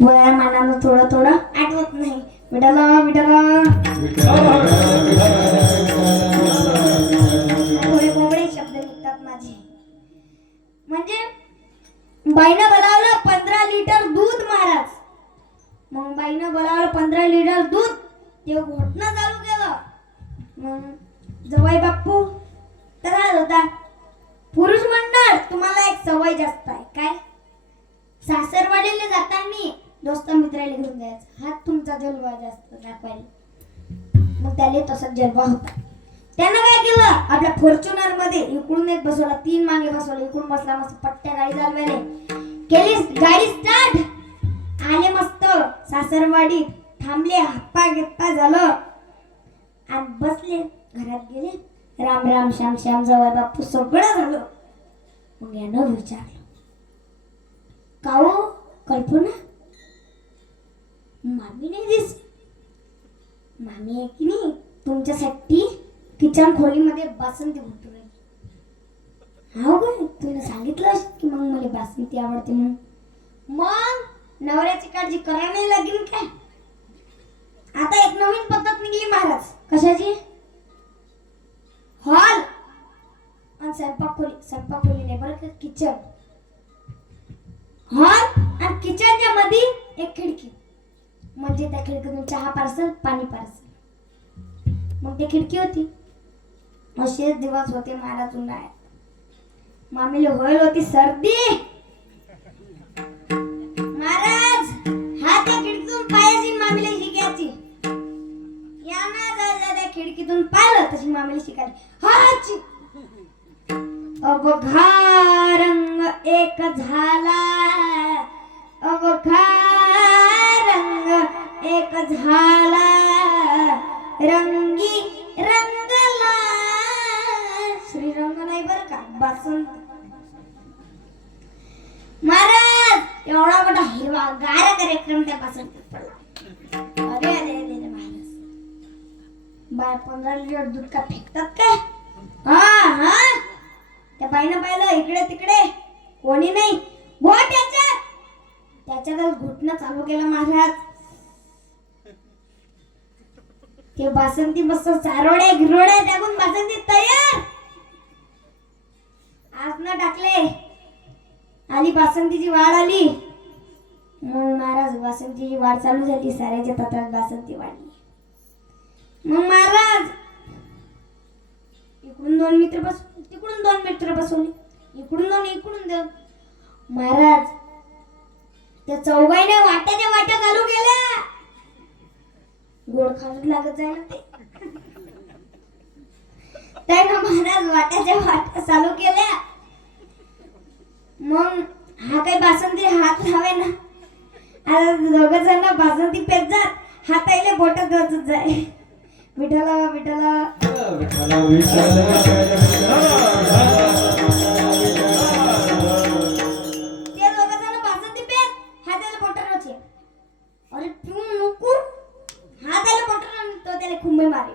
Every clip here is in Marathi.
वयामानानं थोडं थोडं आठवत नाही. विठाला विठाला थोडे बोबडे शब्द निघतात माझे. म्हणजे बाईनं बोलावलं 15 लिटर दूध महाराज. मग बाईनं बोलावलं 15 लिटर दूध. ते घोटणं चालू केलं. मग जवाई बापू तयार होता. पुरुष मंडळ तुम्हाला एक सवय जास्त आहे. काय? सासरवाडीला जाताना दोस्त मित्राला घेऊन जायचं. हात तुमचा जलवा जास्त दाखवायला. मग त्याला तसंच जलवा होता. त्यानं काय केलं, आपल्या फॉर्च्युनर मध्ये इकडून एक बसवला, 3 मागे बसवले, इकडून बसला, मस्त पट्ट्या गाडी चालवायला केली. गाडी स्टार्ट. आले मस्त सासरवाडी. थांबले, हातपा घेतपा झालं आणि बसले. घरात गेले. राम राम श्याम श्याम जवळ बापू सगळं झालं. मग यानं विचारलं, काऊ कल्पना मामी नाही दिस. मामी आहे की नाही तुमच्यासाठी किचन खोलीमध्ये बासंती घुटू राहिली. हो काय, तुला सांगितलं की मग मला बासंती आवडते म्हणून. मग नवऱ्याची काळजी करा नाही लागेल काय. आता एक नवीन पद्धत निघली महाराज. कशाची? हॉल आणि स्वयंपाक खोली नाही बरं का, किचन. हॉल आणि किचनच्या मध्ये एक खिडकी. म्हणजे त्या खिडकीतून चहा पार्सल, पाणी पार्सल. मग ती खिडकी होती. असेच दिवस होते महाराज उन्हाळ्यात. मामीला होईल होती सर्दी. महाराज हा त्या खिडकीतून पायाची मामीला शिकायची. याना जायला त्या खिडकीतून पाहिलं तशी मामीला शिकायची. हाची अवघा रंग एक झाला. अवघा रंग एक झाला. रंगी रंगला. श्रीरंग नाही बरं का, बासंत. महाराज एवढा मोठा हिरवा गार कार्यक्रम त्या बासंतीत पडला. अरे अरे अरे महाराज, बाय 15 लिटर दूध का फेकतात काय? हा त्या बाईनं पाहिलं इकडे तिकडे कोणी नाही. त्याच्यातच घुटणं चालू केलं महाराज. ते बासंती मस्त चारोडे गिरोडे टाकून बासंती तयार. आज न टाकले. आली बासंतीची वाढ आली. मग महाराज बासंतीची वाढ चालू झाली. साऱ्याच्या ताटात बासंती वाढली. मग महाराज इकडून 2 मित्र बस, तिकडून 2 मित्र बसवले. इकडून 2 इकडून 2. महाराज त्या चौघाईने वाट्याच्या वाट्या चालू केल्या. गोड खाऊन लागत जाईल ते. त्यानं महाराज वाट्याच्या वाट्या चालू केल्या. मग हा काही बासंती हात लावे ना. आता दोघं जण बासंती पेत जात. हाताईले बोट गजत जाय. विठाला विठाला विठाला ते दोघं जण बासंती पेत हाताला बोटावरचे. अरे तू नको. हाताला बोटावर तो त्याला खुंबे मारे.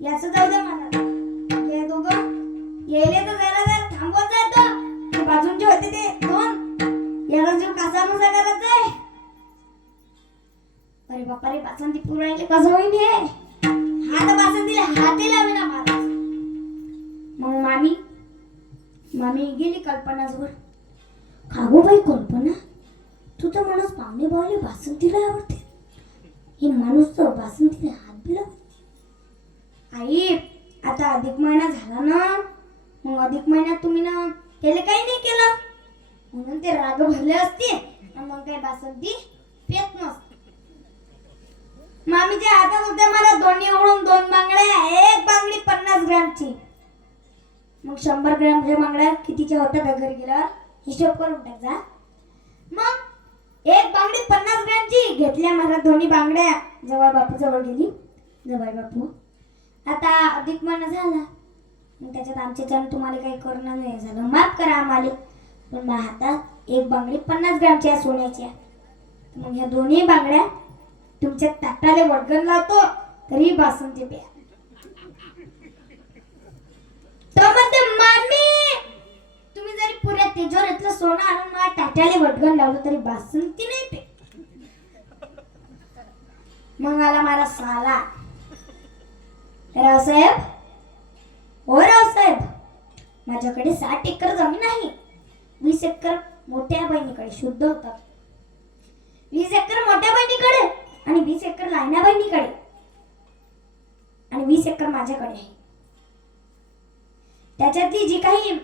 याचं जाऊ दे मला. हे दोघं येले तर जरा थांबवत जातो. बाजूंचे होते ते 2. याला जीव कसा मसा करत आहे. अरे बापा रे, बासंती पुरायले कसं होईल हे. हात बासंतीला हाते लावे ना महाराज. मग मामी गेली कल्पनाजवळ. खागो बाई कल्पना, तू तर म्हणस पाहुणे भावले बासंतीला आवडते. हे माणूस तर बासंतीला हात बी लावते. आई आता अधिक महिना झाला ना. मग अधिक महिन्यात तुम्ही ना त्याला काही नाही केलं म्हणून ते राग भरले असते. मग काही बासंती पेत नसते. मामीच्या हातात होत्या मला दोन्ही ओढून 2 बांगड्या. एक बांगडी 50 ग्रॅमची. मग 100 ग्रॅमच्या बांगड्या कितीच्या होत्या घरी गेल्यावर हिशोब करून टाका. मग एक बांगडी 50 ग्रॅमची घेतल्या मला दोन्ही बांगड्या. जवळ बापू जवळ गेली. जवळ बापू आता अधिक महिना झाला. मग त्याच्यात आमच्या चरण तुम्हाला काही करणं नाही झालं, माफ करा आम्हाला. पण माझ्या हातात एक बांगडी 50 ग्रॅमची सोन्याची. मग ह्या दोन्ही बांगड्या तुमच्या ताटाला वडगण लावतो तरी बासंती प्या. तो म्हणते मामी तुम्ही जरी पुऱ्या तिजोरीतलं सोनं आणून मला टाट्याले वटगण लावलं तरी बासंती नाही पे. मग आला मला साला. रावसाहेब, हो रावसाहेब, माझ्याकडे 60 एकर जमीन आहे. 20 एकर मोठ्या बहिणीकडे शुद्ध होतात, 20 एकर मोठ्या बहिणीकडे आणि 20 एकर लहान्या बहिणीकडे आणि 20 एकर माझ्याकडे आहे. त्याच्यातली जी काही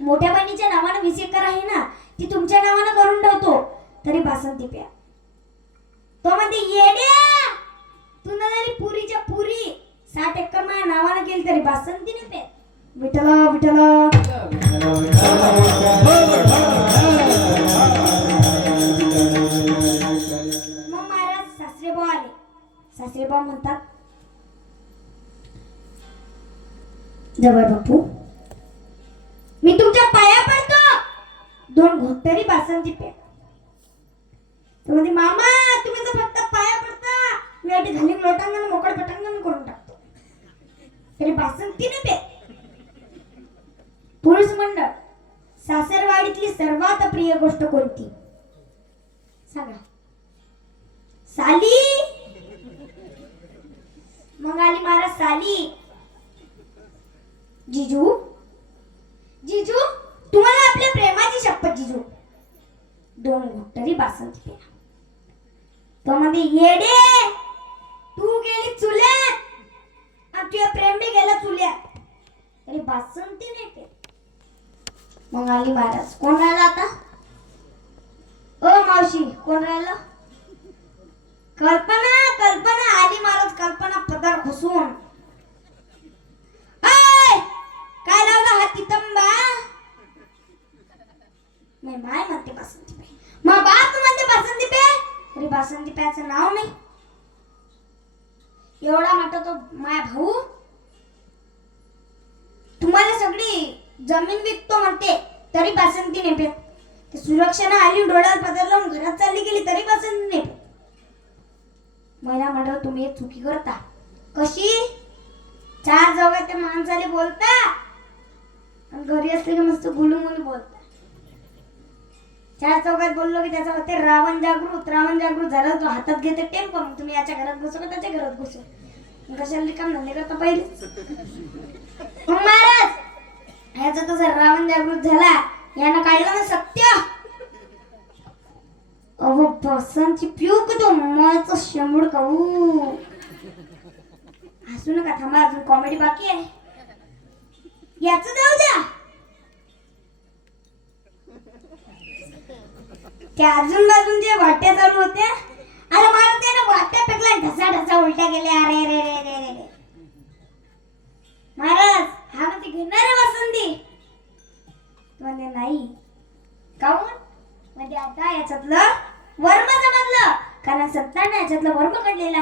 मोठ्या बहिणीच्या नावानं 20 एकर आहे ना, ती तुमच्या नावानं करून ठेवतो तरी बासंती प्या. तो म्हणते येड्या, तू ना जरी पुरीच्या पुरी 60 एकर माझ्या नावानं केली तरी बासंती नाही पे. विठला विठला. मग महाराज सासरेबा आले. सासरेबा म्हणतात, जवळ बापू, मी तुमच्या पाया पडतो, 2 घोट तरी बासंती पे. तो म्हणते मामा, तुम्ही तर फक्त पाया पडता, मी अटी घाली लोटांगण मोकळ पटांगण करून टाकतो तरी बासंती नाही पे. पुरुष मंडळ, सासरवाडीतली सर्वात प्रिय गोष्ट कोणती सांगा? साली. मग आली महाराज साली. जिजू, जिजू, तुम्हाला आपल्या प्रेमाची शपथ जिजू, 2 घोट तरी बासंती प्या. तो म्हणते येडे, तू गेली चुल्यात आणि तुझं प्रेम बी गेलं चुल्यात तरी बासंती नाही पे. मग आली महाराज. कोण राहिला आता? ओ मावशी, कोण राहिला? कल्पना. कल्पना आली महाराज. कल्पना पदर घुसून, काय लावला हा तितंबा? मी माय म्हणते बासंती पे. मग बाप म्हणते बासंती पे तरी बासंती प्याचं नाव नाही. एवढा मोठा तो माय भाऊ तुम्हाला सगळी जमीन विकतो म्हणते तरी बासंती नाही पे. ते सुरक्षाने आली, डोळ्यात पदर लावून घरात चालली गेली तरी बासंती नाही पे. मला म्हटलं तुम्ही एक चुकी करता. कशी? 4 जवळ त्या माणसाले बोलता आणि घरी असले की मस्त गुलुमुलू बोलता. 4 चौकात बोललो की त्याचा होते रावण जागृत. रावण जागृत झाला तो हातात घेते टेम्पो. मग तुम्ही याच्या घरात घुसो का त्याच्या घरात घुसो? कशाला रिकाम धंदे करता पहिले? मग महाराज याचा तसा रावण जागृत झाला, यानं काढलं ना सत्य. अहो बसंती पिऊ की तो मळचं शेंबूड खाऊ. हसू नका, थांबा, अजून कॉमेडी बाकी आहे. याच जाऊ द्या. त्या अजून बाजून जे वाट्या चालू होत्या, अरे मला त्याने वाट्या फेकल्या, ढसा ढसा उलट्या गेल्या. अरे रे रे रे रे रे. महाराज हा म्हणते घेणार आहे बासंती? म्हणजे नाही. काऊन? म्हणजे आता याच्यातलं वर्म समजलं, कारण सत्ताने याच्यातलं वर्म काढलेलं